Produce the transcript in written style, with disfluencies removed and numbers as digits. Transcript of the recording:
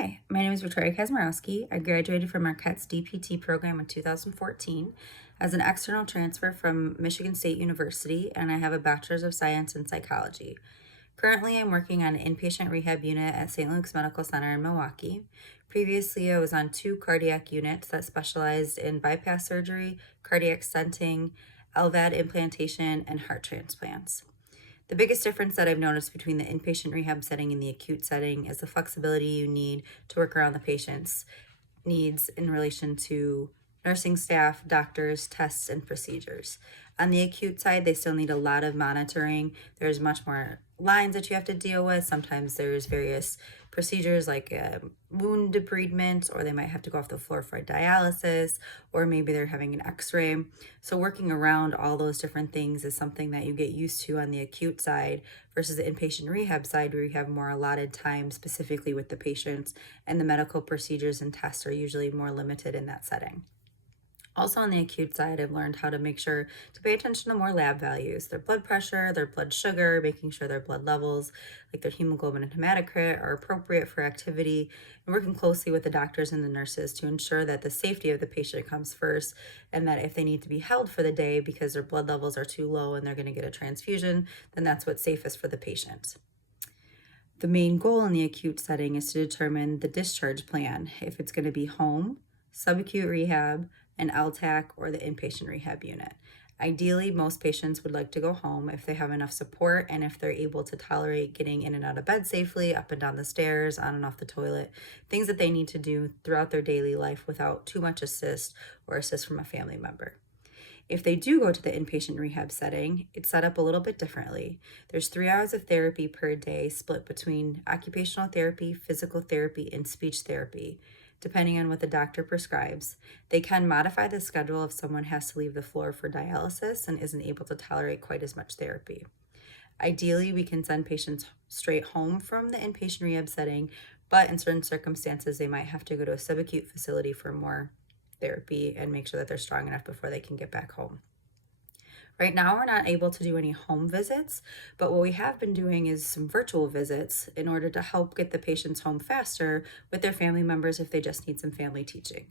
Hi, my name is Victoria Kazmirowski. I graduated from Marquette's DPT program in 2014 as an external transfer from Michigan State University, and I have a Bachelor's of Science in Psychology. Currently, I'm working on an inpatient rehab unit at St. Luke's Medical Center in Milwaukee. Previously, I was on 2 cardiac units that specialized in bypass surgery, cardiac stenting, LVAD implantation, and heart transplants. The biggest difference that I've noticed between the inpatient rehab setting and the acute setting is the flexibility you need to work around the patient's needs in relation to nursing staff, doctors, tests, and procedures. On the acute side, they still need a lot of monitoring. There's much more lines that you have to deal with. Sometimes there's various procedures like wound debridement, or they might have to go off the floor for dialysis, or maybe they're having an x-ray. So working around all those different things is something that you get used to on the acute side versus the inpatient rehab side, where you have more allotted time specifically with the patients, and the medical procedures and tests are usually more limited in that setting. Also on the acute side, I've learned how to make sure to pay attention to more lab values, their blood pressure, their blood sugar, making sure their blood levels, like their hemoglobin and hematocrit, are appropriate for activity, and working closely with the doctors and the nurses to ensure that the safety of the patient comes first, and that if they need to be held for the day because their blood levels are too low and they're going to get a transfusion, then that's what's safest for the patient. The main goal in the acute setting is to determine the discharge plan, if it's going to be home, subacute rehab, an LTAC, or the inpatient rehab unit. Ideally, most patients would like to go home if they have enough support and if they're able to tolerate getting in and out of bed safely, up and down the stairs, on and off the toilet, things that they need to do throughout their daily life without too much assist or assist from a family member. If they do go to the inpatient rehab setting, it's set up a little bit differently. There's 3 hours of therapy per day split between occupational therapy, physical therapy, and speech therapy, depending on what the doctor prescribes. They can modify the schedule if someone has to leave the floor for dialysis and isn't able to tolerate quite as much therapy. Ideally, we can send patients straight home from the inpatient rehab setting, but in certain circumstances, they might have to go to a subacute facility for more therapy and make sure that they're strong enough before they can get back home. Right now, we're not able to do any home visits, but what we have been doing is some virtual visits in order to help get the patients home faster with their family members if they just need some family teaching.